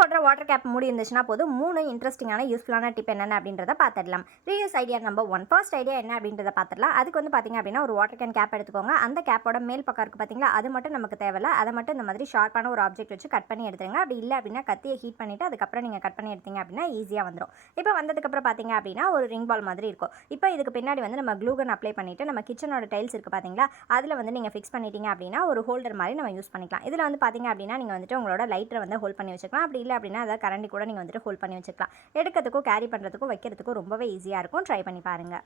போடுற water gap மூடி இருந்துச்சுன்னா போதும். 3 இன்ட்ரெஸ்டிங்கான யூஸ்ஃபுல்லான டிப் என்னென்ன அப்படின்றத பார்த்துடலாம். Reuse idea number 1. First idea என்ன அப்படின்றத பார்த்துடலாம். அதுக்கு வந்து பார்த்தீங்க அப்படின்னா ஒரு வாட்டர் கேன் கேப் எடுத்துக்கோங்க. அந்த கேப்போட மேல் பக்கம் இருக்குது பார்த்தீங்களா, அது மட்டும் நமக்கு தேவையில்ல. அதை மட்டும் இந்த மாதிரி ஷார்ப்பான ஒரு ஆப்ஜெக்ட் வச்சு கட் பண்ணி எடுத்துருங்க. அப்படி இல்லை அப்படின்னா கத்தியை ஹீட் பண்ணிவிட்டு அதுக்கப்புறம் நீங்கள் கட் பண்ணி எடுத்தீங்க அப்படின்னா ஈஸியாக வந்துடும். இப்போ வந்ததுக்கப்புறம் பார்த்தீங்க அப்படின்னா ஒரு ரிங் பால் மாதிரி இருக்கும். இப்போ இதுக்கு பின்னாடி வந்து நம்ம க்ளூகன் அப்ளை பண்ணிவிட்டு நம்ம கிச்சனோட டைல்ஸ் இருக்குது பார்த்தீங்களா, அதில் வந்து நீங்கள் ஃபிக்ஸ் பண்ணிட்டீங்க அப்படின்னா ஒரு ஹோல்டர் மாதிரி நம்ம யூஸ் பண்ணிக்கலாம். இதில் வந்து பார்த்தீங்க அப்படின்னா நீங்கள் வந்துட்டு உங்களோட லைட்டரை வந்து ஹோல்ட் பண்ணி வச்சுக்கலாம். அப்படி இல்லை அப்படின்னா அதை கரண்டி கூட நீங்கள் வந்துட்டு ஹோல்ட் பண்ணி வச்சுக்கலாம். எடுக்கிறதுக்கும் கேரி பண்ணுறதுக்கும் வைக்கிறதுக்கும் ரொம்பவே ஈஸியாக இருக்கும். ட்ரை பண்ணி பாருங்கள்.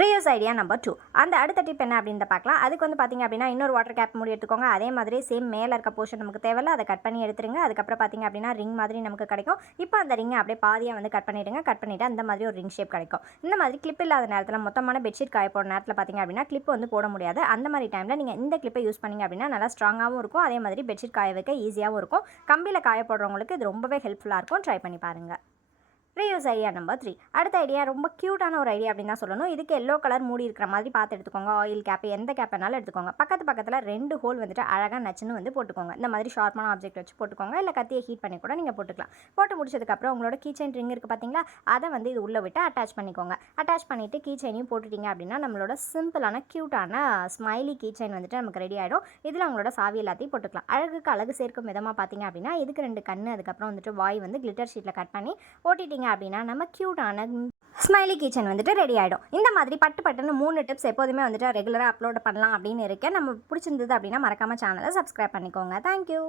Reuse idea number 2. அந்த அடுத்த டிப் என்ன அப்படின்னு பார்க்கலாம். அதுக்கு வந்து பார்த்தீங்க அப்படின்னா இன்னொரு வாட்டர் கேப் மூடி எடுத்துக்கோங்க. அதே மாதிரி சேம் மேலே இருக்க போர்ஷன் நமக்கு தேவையில்ல, அதை கட் பண்ணி எடுத்துருங்க. அதுக்கப்புறம் பார்த்தீங்க அப்படின்னா ரிங் மாதிரி நமக்கு கிடைக்கும். இப்போ அந்த ரிங்கை அப்படியே பாதியாக வந்து கட் பண்ணிவிடுங்க. கட் பண்ணிவிட்டு அந்த மாதிரி ஒரு ரிங் ஷேப் கிடைக்கும். இந்த மாதிரி கிளிப் இல்லாத நேரத்தில் மொத்தமான பெட்ஷீட் காய போடுற நேரத்தில் பார்த்தீங்க அப்படின்னா கிளிப் வந்து போட முடியாது. அந்த மாதிரி டைமில் நீங்கள் இந்த கிளிப்பை யூஸ் பண்ணிங்க அப்படின்னா நல்லா ஸ்ட்ராங்காகவும் இருக்கும். அதே மாதிரி பெட்ஷீட் காய வைக்க ஈஸியாகவும் இருக்கும். கம்பியில் காய போடுறவங்களுக்கு இது ரொம்பவே ஹெல்ப்ஃபுல்லாக இருக்கும். ட்ரை பண்ணி பாருங்கள். Reuse idea number 3. அடுத்த ஐடியா ரொம்ப க்யூட்டான ஒரு ஐடியா அப்படின்னு தான் சொல்லணும். இதுக்கு எல்லோ கலர் மூடி இருக்கிற மாதிரி பார்த்து எடுத்துக்கோங்க. ஆயில் கேப் எந்த கேப் வேணாலும் எடுத்துக்கோங்க. பக்கத்தில் 2 ஹோல் வந்துட்டு அழகாக நச்சுன்னு வந்து போட்டுக்கோங்க. இந்த மாதிரி ஷார்ப்பான ஆப்ஜெக்ட் வச்சு போட்டுக்கோங்க. இல்லை கத்தியை ஹீட் பண்ணி கூட நீங்கள் போட்டுக்கலாம். போட்டு முடிச்சதுக்கப்புறம் உங்களோட கீ செயின் ரிங் இருக்குது பார்த்தீங்களா, அதை வந்து இது உள்ளே விட்டு அட்டாச் பண்ணிக்கோங்க. அட்டாச் பண்ணிவிட்டு கீ செயினையும் போட்டுட்டீங்க அப்படின்னா நம்மளோட சிம்பிளான க்யூட்டான ஸ்மைலி கீ செயின் வந்துட்டு நமக்கு ரெடி ஆகிடும். இதில் உங்களோட சாவி எல்லாத்தையும் போட்டுக்கலாம். அழகுக்கு அழகு சேர்க்கும் விதமாக பார்த்தீங்க அப்படின்னா இதுக்கு 2 கண், அதுக்கப்புறம் வந்துட்டு வாய் வந்து கிளிட்டர் ஷீட்டில் கட் பண்ணி ஓட்டிட்டீங்க அப்படின்னா நம்ம க்யூட்டான ஸ்மைலி கிச்சன் வந்துட்டு ரெடி ஆகிடும். இந்த மாதிரி பட்டுன்னு 3 டிப்ஸ் எப்போதுமே வந்துட்டு ரெகுலராக அப்லோட் பண்ணலாம் அப்படின்னு இருக்கேன். நம்ம பிடிச்சிருந்தது அப்படின்னா மறக்காமல் சேனலை சப்ஸ்கிரைப் பண்ணிக்கோங்க. தேங்க்யூ.